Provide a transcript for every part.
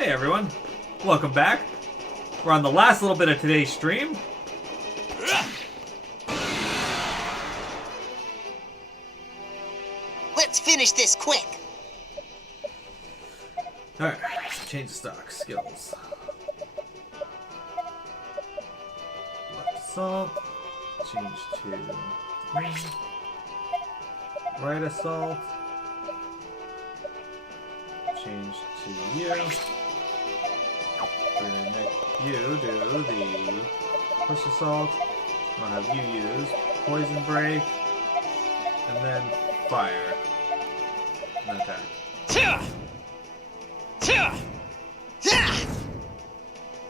Hey everyone, welcome back. We're on the last little bit of today's stream. Let's finish this quick. Alright, change the stock skills. Left assault, change to 3. Right assault, change to you. We're gonna make you do the push assault. I'll have you use poison break, and then fire, and then attack.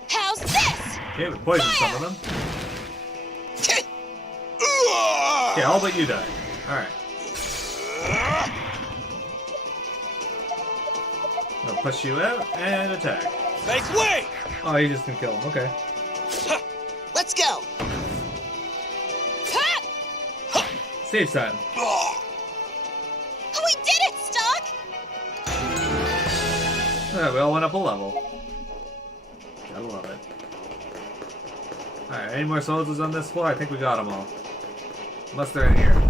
How's this? Okay, we poisoned some of them. Okay, all but you die. Alright. I'll push you out and attack. Make way! Oh, you just can kill him. Okay. Let's go. Save time. We did it, Stock! Alright, we all went up a level. Gotta love it. Alright, any more soldiers on this floor? I think we got them all. Unless they're in here.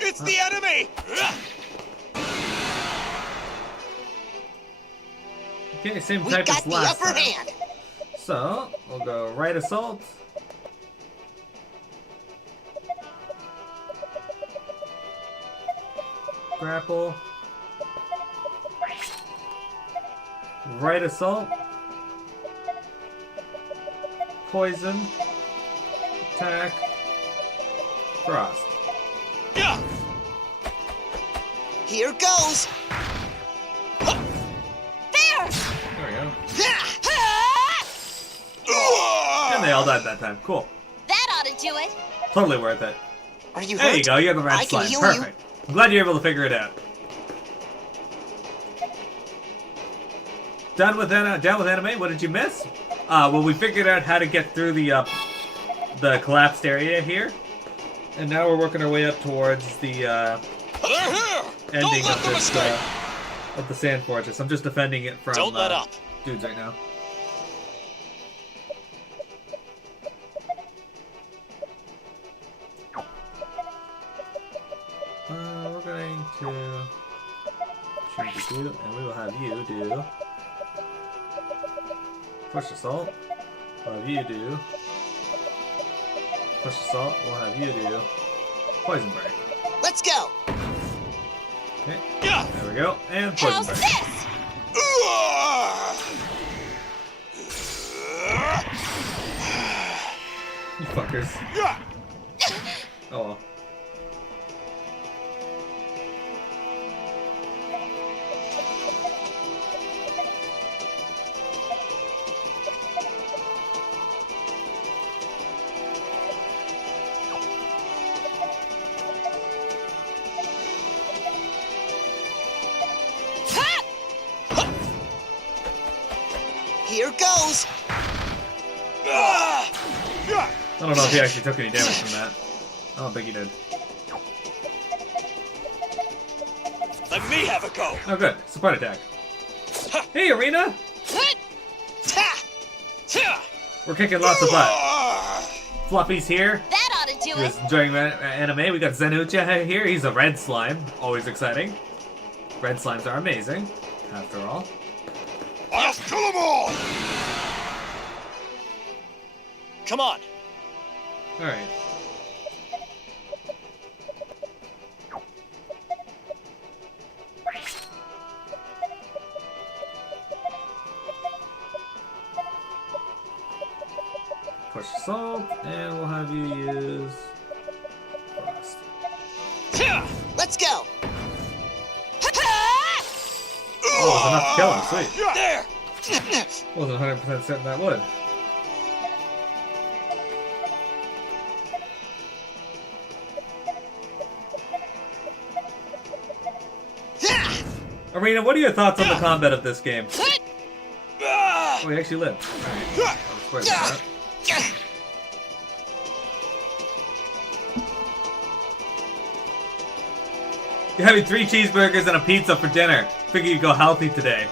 It's the enemy! Okay, same We type got as the last upper time. hand. So, we'll go right assault. Grapple. Right assault. Poison. Attack. Frost. Yeah! Here goes. There! There we go. And they all died that time. Cool. That ought to do it. Totally worth it. Are you There hurt? you go, you have the red I can slime. heal Perfect. I'm glad you're able to figure it out. Done with anime? What did you miss? Well, we figured out how to get through the collapsed area here. And now we're working our way up towards the They're here! ending Don't let of them this escape! of the sand fortress. I'm just defending it from Don't let up. dudes right now. We're going to change the do, and we will have you do push assault. We'll have you do push assault. We'll have you do poison break. Let's go. Okay, Yeah! there we go, and poison How's break. this? You fuckers. Yeah! Oh well. Here goes. Yeah! I don't know if he actually took any damage from that. I don't think he did. Let me have a go! Oh good, support attack. Hey Arena! We're kicking lots of butt. Fluffy's here. That ought to do He was enjoying anime. We got Zenucha here. He's a red slime. Always exciting. Red slimes are amazing, after all. I'll kill them all! Come on. Alright. Push assault, and we'll have you use frost. Let's go. Oh, it was enough to kill him. Sweet. There! Wasn't 100% certain that would. Arena, what are your thoughts on the combat of this game? Oh, he actually lived. Alright. I was square with that. You're having 3 cheeseburgers and a pizza for dinner. Figure you'd go healthy today.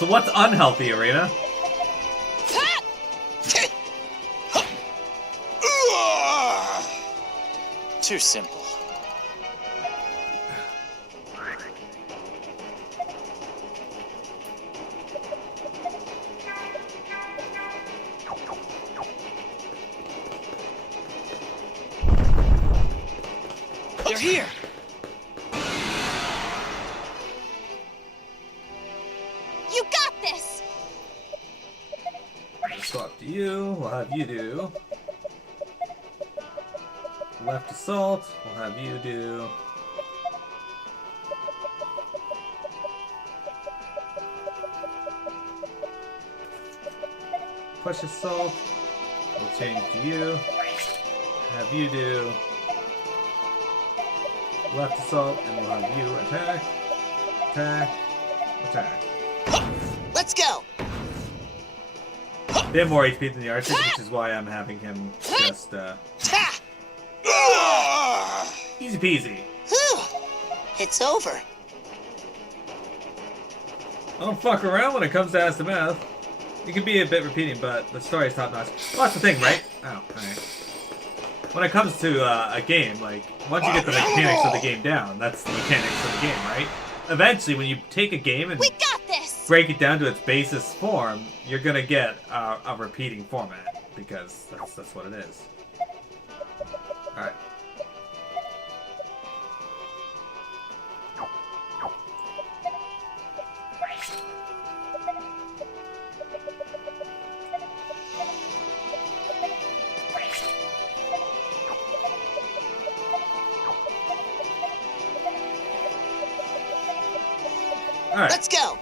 So what's unhealthy, Arena? Too simple. They're here! You got this! Swap to you. We'll have you do. Left assault. We'll have you do. Push assault. We'll change to you. Have you do. Left assault, and we'll have you attack. Attack. Attack. Let's go. They have more HP than the Arctic, which is why I'm having him just, Ta! easy peasy. Whew. It's over. I don't fuck around when it comes to Ask the Math. It can be a bit repeating, but the story's top notch. Well, that's the thing, right? Oh, alright. When it comes to a game, like, once you get the mechanics of the game down, that's the mechanics of the game, right? Eventually, when you take a game and We got this! break it down to its basis form, you're gonna get a repeating format, because that's what it is. Alright. Alright. Let's go.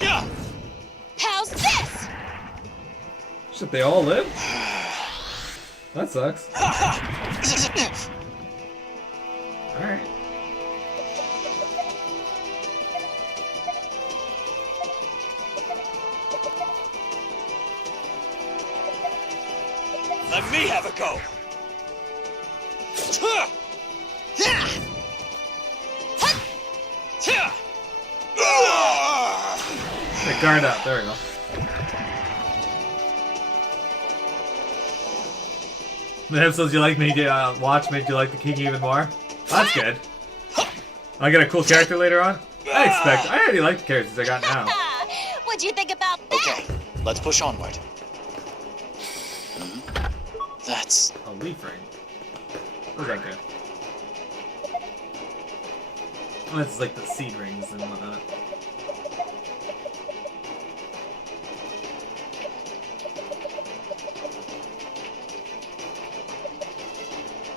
Yeah! How's this? Should they all live? That sucks. Alright. Let me have a go! Hey, guard up. There we go. The episodes you like made you watch made you like the king even more. That's good. I get a cool character later on. I already like the characters I got now. What'd you think about that? Okay, let's push onward. That's... A leaf ring. What was that good? Oh, that's like the seed rings and whatnot.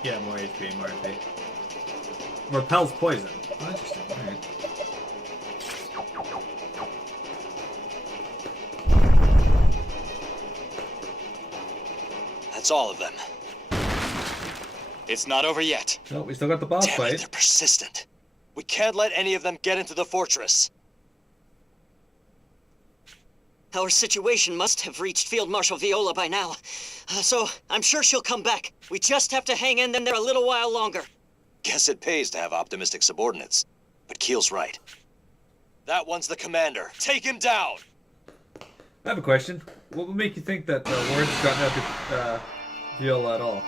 Yeah, more HP, more HP. Repels poison. Oh, interesting. Alright. That's all of them. It's not over yet. No, we still got the boss Damn it, fight. they're persistent. We can't let any of them get into the fortress. Our situation must have reached Field Marshal Viola by now. So I'm sure she'll come back. We just have to hang in there a little while longer. Guess it pays to have optimistic subordinates. But Keel's right. That one's the commander. Take him down! I have a question. What would make you think that Ward's gotten out to Viola at all?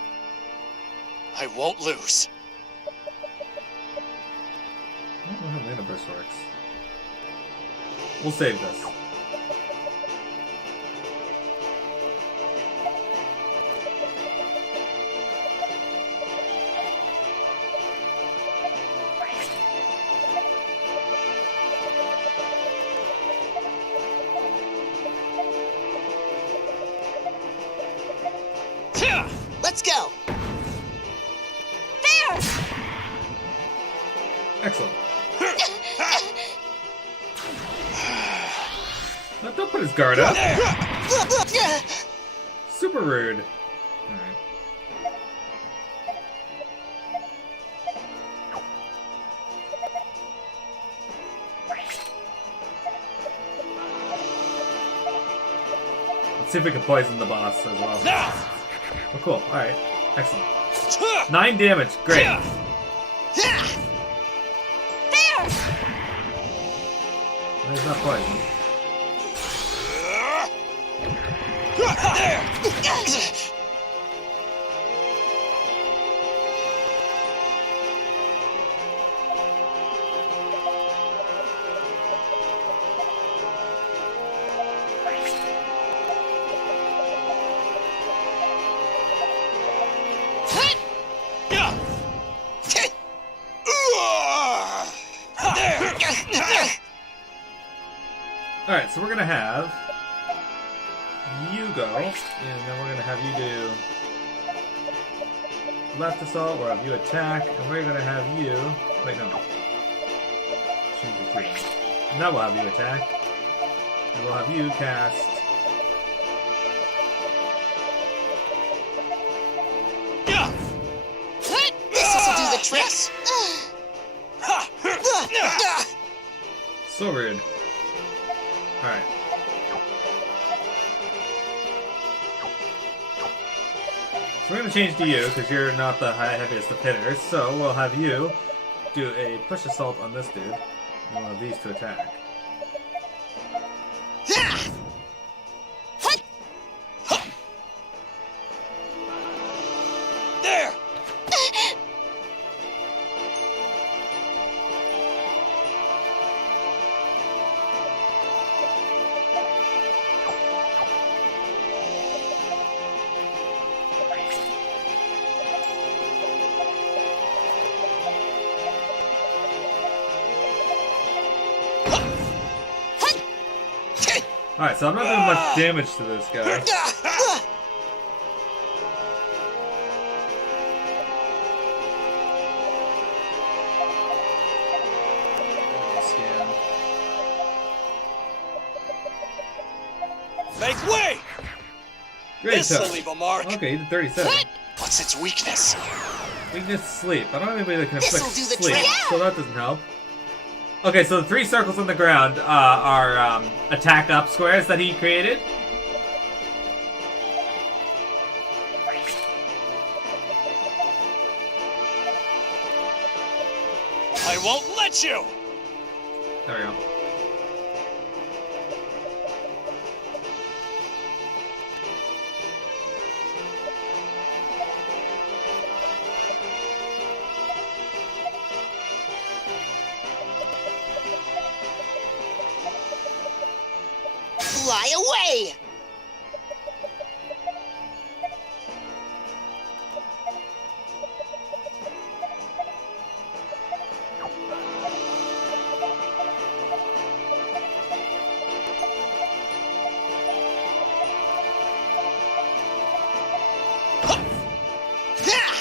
I won't lose. I don't know how Mana Burst works. We'll save this. Let's go. There! Excellent. Don't put his guard up. Super rude. Alright. Let's see if we can poison the boss as well. Oh, cool. Alright. Excellent. 9 damage. Great. There! Nice he's not poisoned. Alright, so we're gonna have you go, and then we're gonna have you do left assault, or have you attack, and we're gonna have you. Wait, no. Change the 3. And then we'll have you attack, and we'll have you cast. This'll do the trick. So rude. Alright. So we're gonna change to you, because you're not the heaviest of hitters, so we'll have you do a push assault on this dude, and we'll have these to attack. There! Alright, so I'm not doing much damage to this guy. Scan. Make way! Great This'll touch. leave a mark. Okay, you did 37. What's its weakness? Weakness, sleep. I don't have anybody that can This'll afflict do the sleep, trick. so that doesn't help. Okay, so the 3 circles on the ground are attack up squares that he created. I won't let you! There we go. Fly away!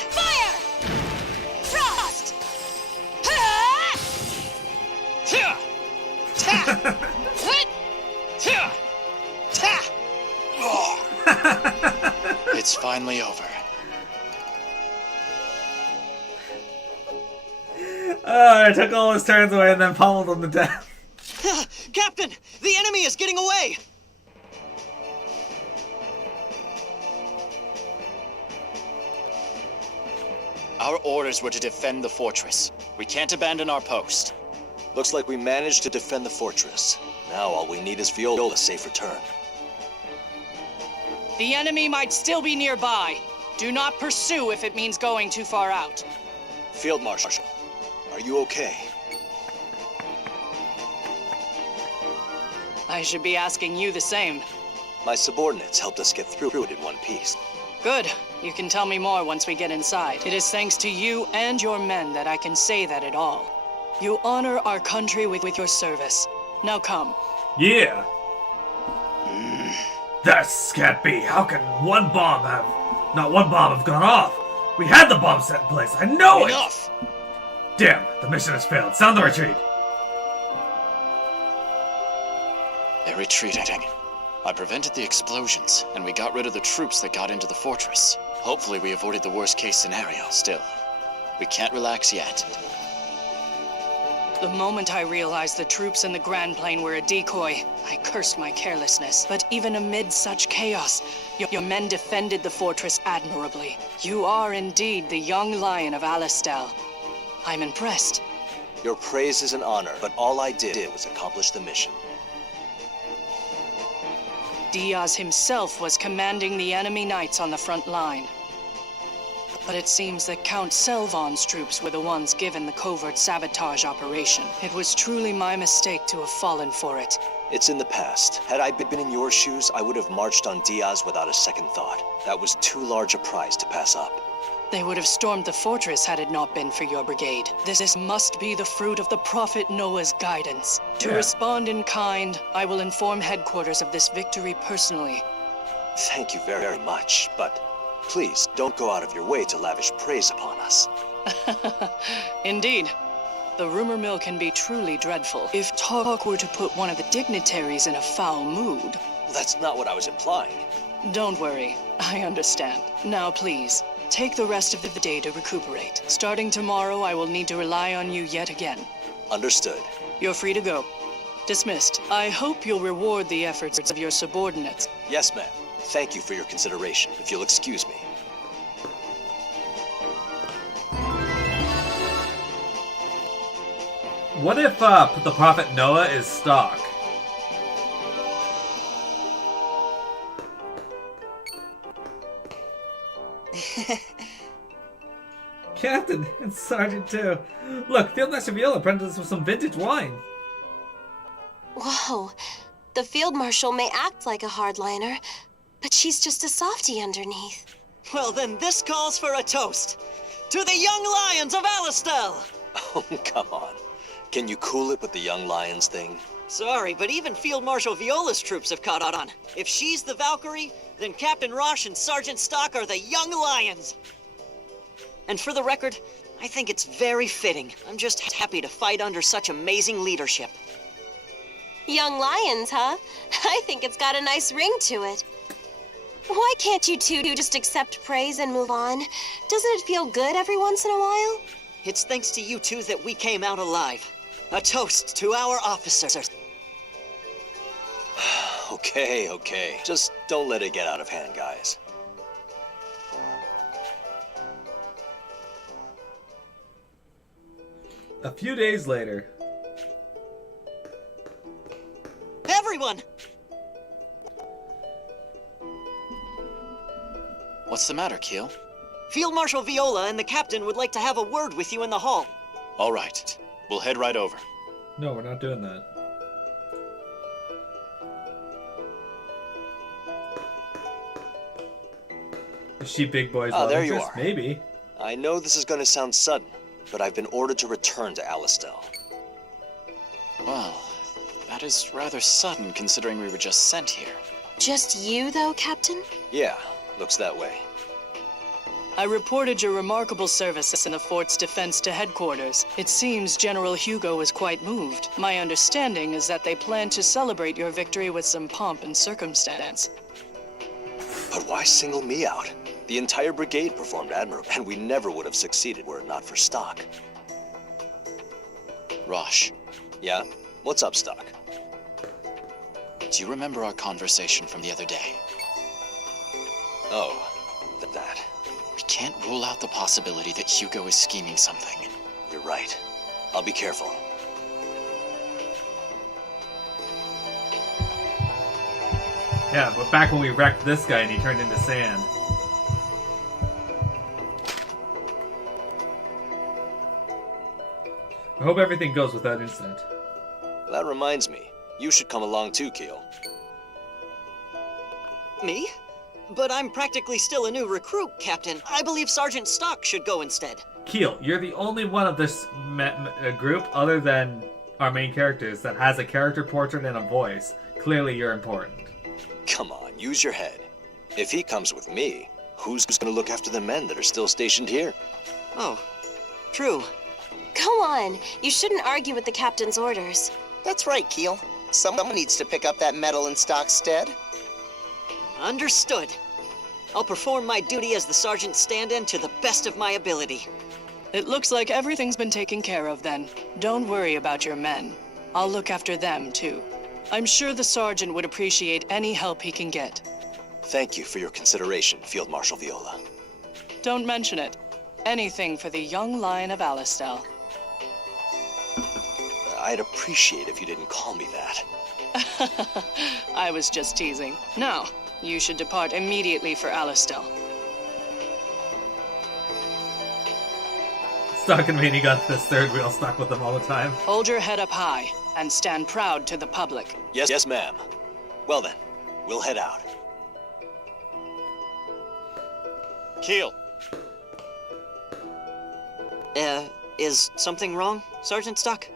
Fire! Frost! It's finally over. I took all his turns away and then pummeled him to death. Captain, the enemy is getting away! Our orders were to defend the fortress. We can't abandon our post. Looks like we managed to defend the fortress. Now all we need is Viola's safe return. The enemy might still be nearby. Do not pursue if it means going too far out. Field Marshal, are you okay? I should be asking you the same. My subordinates helped us get through it in one piece. Good. You can tell me more once we get inside. It is thanks to you and your men that I can say that at all. You honor our country with your service. Now come. Yeah. This can't be. How can not one bomb have gone off? We had the bomb set in place. I know Enough! it. Damn, the mission has failed. Sound the retreat. They're retreating. I prevented the explosions, and we got rid of the troops that got into the fortress. Hopefully we avoided the worst case scenario. Still, we can't relax yet. The moment I realized the troops in the Grand Plain were a decoy, I cursed my carelessness. But even amid such chaos, your men defended the fortress admirably. You are indeed the young lion of Alistel. I'm impressed. Your praise is an honor, but all I did was accomplish the mission. Diaz himself was commanding the enemy knights on the front line. But it seems that Count Selvon's troops were the ones given the covert sabotage operation. It was truly my mistake to have fallen for it. It's in the past. Had I been in your shoes, I would have marched on Diaz without a second thought. That was too large a prize to pass up. They would have stormed the fortress had it not been for your brigade. This must be the fruit of the Prophet Noah's guidance. To respond in kind, I will inform headquarters of this victory personally. Thank you very, very much, but please don't go out of your way to lavish praise upon us. Indeed. The rumor mill can be truly dreadful. If talk were to put one of the dignitaries in a foul mood. That's not what I was implying. Don't worry, I understand. Now please, take the rest of the day to recuperate. Starting tomorrow, I will need to rely on you yet again. Understood. You're free to go. Dismissed. I hope you'll reward the efforts of your subordinates. Yes, ma'am. Thank you for your consideration, if you'll excuse me. What if the Prophet Noah is stock? Captain and Sergeant too. Look, Field Master Viola presented us with some vintage wine. Whoa. The Field Marshal may act like a hardliner, but she's just a softie underneath. Well, then this calls for a toast. To the young lions of Alistel! Oh, come on. Can you cool it with the young lions thing? Sorry, but even Field Marshal Viola's troops have caught on. If she's the Valkyrie, then Captain Roche and Sergeant Stock are the young lions. And for the record, I think it's very fitting. I'm just happy to fight under such amazing leadership. Young lions, huh? I think it's got a nice ring to it. Why can't you two just accept praise and move on? Doesn't it feel good every once in a while? It's thanks to you two that we came out alive. A toast to our officers. Okay. Just don't let it get out of hand, guys. A few days later. Everyone! What's the matter, Keel? Field Marshal Viola and the captain would like to have a word with you in the hall. All right. We'll head right over. No, we're not doing that. Is she Big Boy's love there you interest? are. Maybe. I know this is going to sound sudden, but I've been ordered to return to Alistel. Well, that is rather sudden considering we were just sent here. Just you, though, Captain? Yeah, looks that way. I reported your remarkable services in the fort's defense to headquarters. It seems General Hugo was quite moved. My understanding is that they plan to celebrate your victory with some pomp and circumstance. But why single me out? The entire brigade performed admirably, and we never would have succeeded were it not for Stock. Rosh, Yeah? What's up, Stock? do you remember our conversation from the other day? Oh, that. We can't rule out the possibility that Hugo is scheming something. You're right. I'll be careful. Yeah, but back when we wrecked this guy and he turned into sand. I hope everything goes without incident. That reminds me. You should come along too, Keel. Me? But I'm practically still a new recruit, Captain. I believe Sergeant Stock should go instead. Keel, you're the only one of this group, other than our main characters, that has a character portrait and a voice. Clearly you're important. Come on, use your head. If he comes with me, who's going to look after the men that are still stationed here? Oh, true. Go on. You shouldn't argue with the Captain's orders. That's right, Keel. Someone needs to pick up that medal in Stock's stead. Understood. I'll perform my duty as the sergeant's stand-in to the best of my ability. It looks like everything's been taken care of then. Don't worry about your men. I'll look after them, too. I'm sure the sergeant would appreciate any help he can get. Thank you for your consideration, Field Marshal Viola. Don't mention it. Anything for the young lion of Alistel. I'd appreciate if you didn't call me that. I was just teasing. Now, you should depart immediately for Alistel. Stuck in me, and he got this third wheel stuck with him all the time. Hold your head up high and stand proud to the public. Yes, ma'am. Well then, we'll head out. Keel, Is something wrong, Sergeant Stock?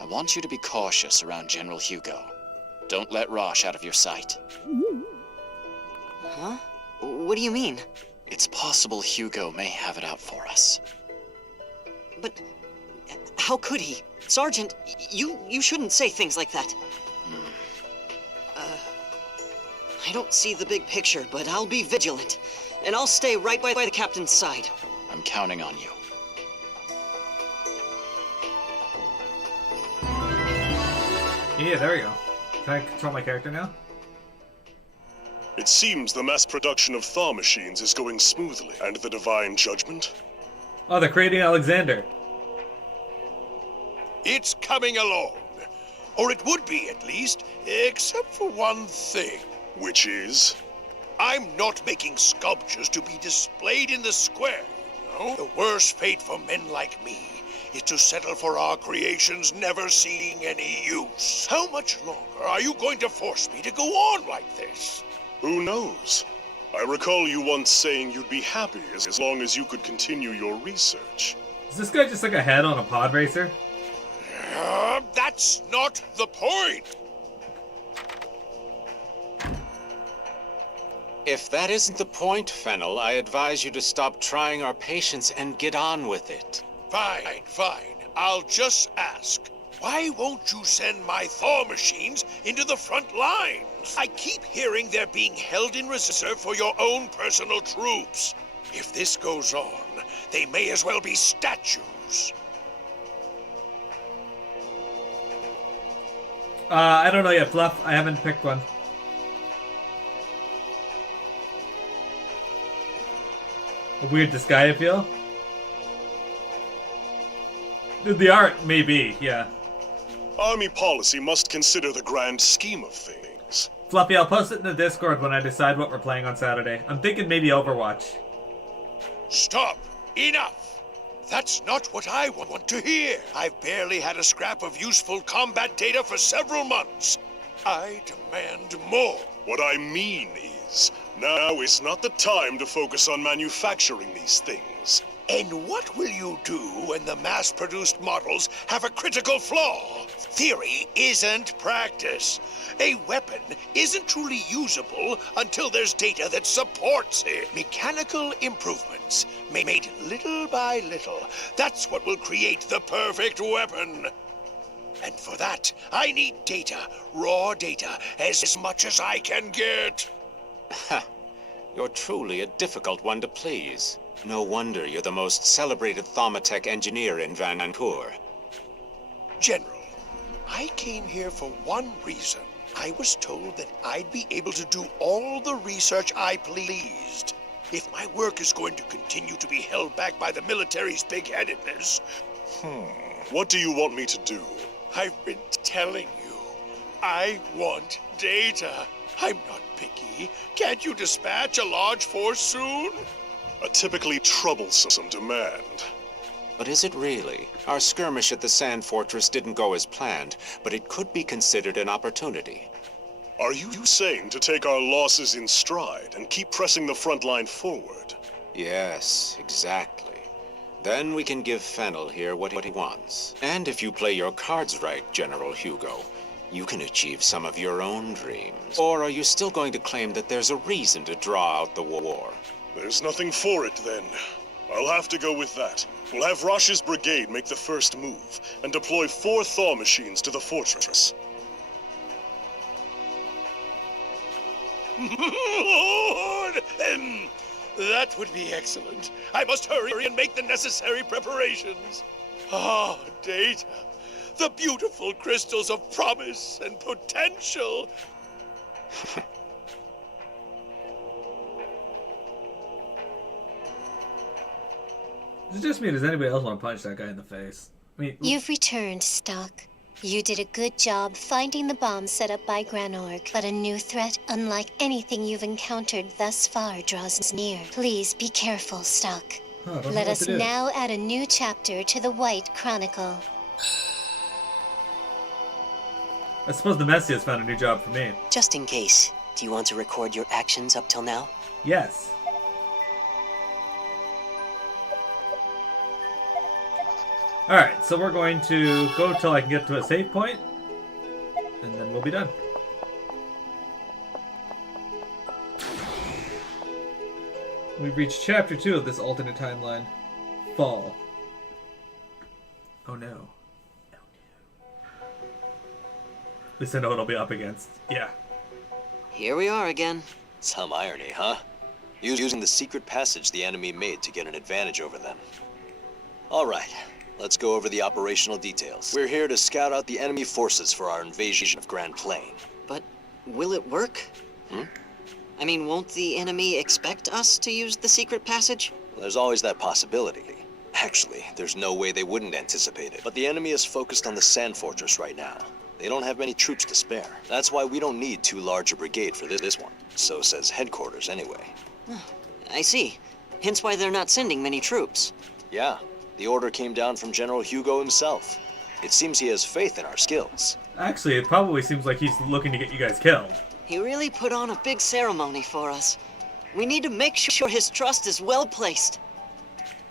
I want you to be cautious around General Hugo. Don't let Rosh out of your sight. Huh? What do you mean? It's possible Hugo may have it out for us. But how could he? Sergeant, you shouldn't say things like that. I don't see the big picture, but I'll be vigilant. And I'll stay right by the captain's side. I'm counting on you. Yeah, there we go. Can I control my character now? It seems the mass production of Thaw machines is going smoothly, and the divine judgment? Oh, they're creating Alexander. It's coming along. Or it would be, at least, except for one thing. Which is? I'm not making sculptures to be displayed in the square, you know? The worst fate for men like me is to settle for our creations never seeing any use. How much longer are you going to force me to go on like this? Who knows? I recall you once saying you'd be happy as long as you could continue your research. Is this guy just like a head on a pod racer? That's not the point. If that isn't the point, Fennel, I advise you to stop trying our patience and get on with it. Fine. I'll just ask. Why won't you send my Thaw machines into the front lines? I keep hearing they're being held in reserve for your own personal troops. If this goes on, they may as well be statues. I don't know yet, Fluff. I haven't picked one. A weird disguise, I feel. The art, maybe, yeah. Army policy must consider the grand scheme of things. Fluffy, I'll post it in the Discord when I decide what we're playing on Saturday. I'm thinking maybe Overwatch. Stop! Enough! That's not what I want to hear. I've barely had a scrap of useful combat data for several months. I demand more. What I mean is, now is not the time to focus on manufacturing these things. And what will you do when the mass-produced models have a critical flaw? Theory isn't practice. A weapon isn't truly usable until there's data that supports it. Mechanical improvements, made little by little, that's what will create the perfect weapon. And for that, I need data, raw data, as much as I can get. You're truly a difficult one to please. No wonder you're the most celebrated Thaumatech engineer in Vancouver. General, I came here for one reason. I was told that I'd be able to do all the research I pleased. If my work is going to continue to be held back by the military's big-headedness... What do you want me to do? I've been telling you. I want data. I'm not picky. Can't you dispatch a large force soon? A typically troublesome demand. But is it really? Our skirmish at the Sand Fortress didn't go as planned, but it could be considered an opportunity. Are you saying to take our losses in stride and keep pressing the front line forward? Yes, exactly. Then we can give Fennel here what he wants. And if you play your cards right, General Hugo, you can achieve some of your own dreams. Or are you still going to claim that there's a reason to draw out the war? There's nothing for it, then. I'll have to go with that. We'll have Rosh's brigade make the first move, and deploy 4 Thaw machines to the fortress. Lord! That would be excellent. I must hurry and make the necessary preparations. Ah, data. The beautiful crystals of promise and potential. Is it just me or does anybody else want to punch that guy in the face? I mean, You've returned, Stuck. You did a good job finding the bomb set up by Granorg, but a new threat, unlike anything you've encountered thus far, draws near. Please be careful, Stock. Let us now add a new chapter to the White Chronicle. I suppose the Messi has found a new job for me. Just in case, do you want to record your actions up till now? Yes. Alright, so we're going to go till I can get to a save point, and then we'll be done. We've reached chapter 2 of this alternate timeline. Fall. Oh no. At least I know what I'll be up against. Yeah. Here we are again. Some irony, huh? Using the secret passage the enemy made to get an advantage over them. Alright, let's go over the operational details. We're here to scout out the enemy forces for our invasion of Grand Plain. But will it work? I mean, won't the enemy expect us to use the secret passage? Well, there's always that possibility. Actually, there's no way they wouldn't anticipate it. But the enemy is focused on the Sand Fortress right now. They don't have many troops to spare. That's why we don't need too large a brigade for this one. So says headquarters anyway. I see. Hence why they're not sending many troops. Yeah, the order came down from General Hugo himself. It seems he has faith in our skills. Actually, it probably seems like he's looking to get you guys killed. He really put on a big ceremony for us. We need to make sure his trust is well placed.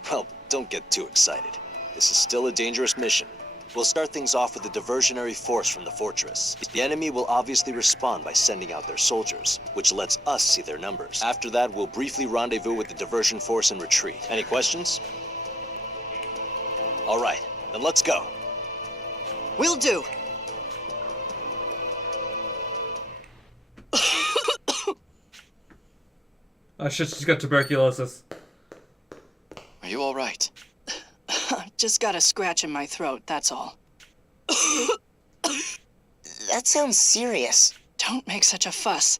Well, don't get too excited. This is still a dangerous mission. We'll start things off with a diversionary force from the fortress. The enemy will obviously respond by sending out their soldiers, which lets us see their numbers. After that, we'll briefly rendezvous with the diversion force and retreat. Any questions? All right, then let's go. Will do. Oh shit, she's got tuberculosis. Are you all right? Just got a scratch in my throat, that's all. That sounds serious. Don't make such a fuss.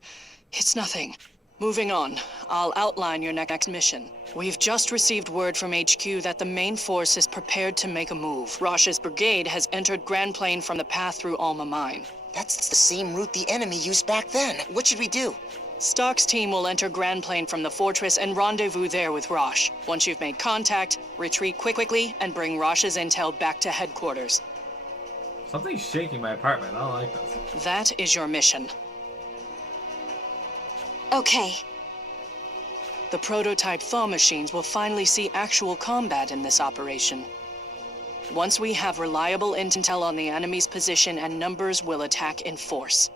It's nothing. Moving on, I'll outline your next mission. We've just received word from HQ that the main force is prepared to make a move. Rosh's brigade has entered Grand Plain from the path through Alma Mine. That's the same route the enemy used back then. What should we do? Stock's team will enter Grand Plain from the fortress and rendezvous there with Rosh. Once you've made contact, retreat quickly and bring Rosh's intel back to headquarters. Something's shaking my apartment. I don't like this. That is your mission. Okay. The prototype thaw machines will finally see actual combat in this operation. Once we have reliable intel on the enemy's position and numbers, we'll attack in force.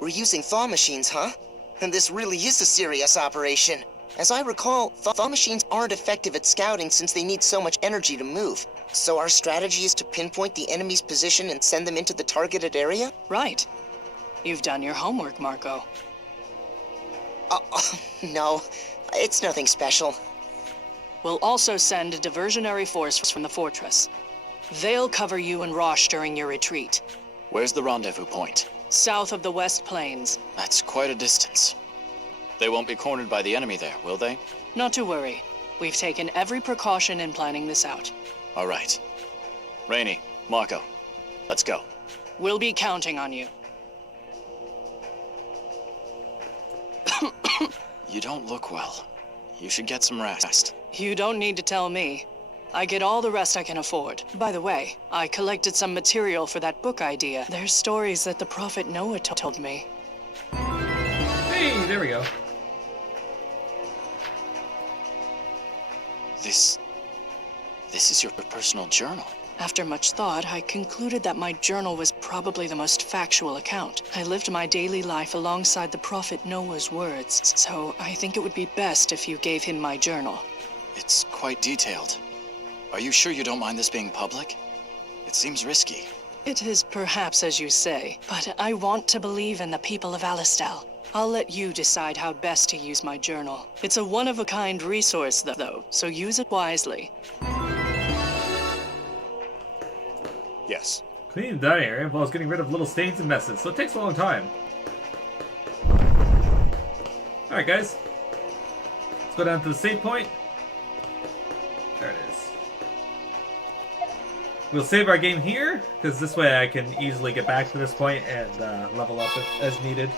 We're using thaw machines, huh? And this really is a serious operation. As I recall, thaw machines aren't effective at scouting since they need so much energy to move. So our strategy is to pinpoint the enemy's position and send them into the targeted area? Right. You've done your homework, Marco. No, it's nothing special. We'll also send a diversionary force from the fortress. They'll cover you and Rosh during your retreat. Where's the rendezvous point? South of the West Plains. That's quite a distance. They won't be cornered by the enemy there, will they? Not to worry. We've taken every precaution in planning this out. All right. Rainey, Marco, let's go. We'll be counting on you. You don't look well. You should get some rest. You don't need to tell me. I get all the rest I can afford. By the way, I collected some material for that book idea. There's stories that the Prophet Noah told me. Hey, there we go. This is your personal journal. After much thought, I concluded that my journal was probably the most factual account. I lived my daily life alongside the Prophet Noah's words, so I think it would be best if you gave him my journal. It's quite detailed. Are you sure you don't mind this being public? It seems risky. It is perhaps as you say, but I want to believe in the people of Alistal. I'll let you decide how best to use my journal. It's a one-of-a-kind resource, though, so use it wisely. Yes. Cleaning the dining area involves getting rid of little stains and messes, so it takes a long time. Alright guys, let's go down to the save point. There it is. we'll save our game here, because this way I can easily get back to this point and level up as needed.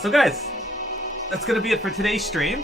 So guys, that's going to be it for today's stream.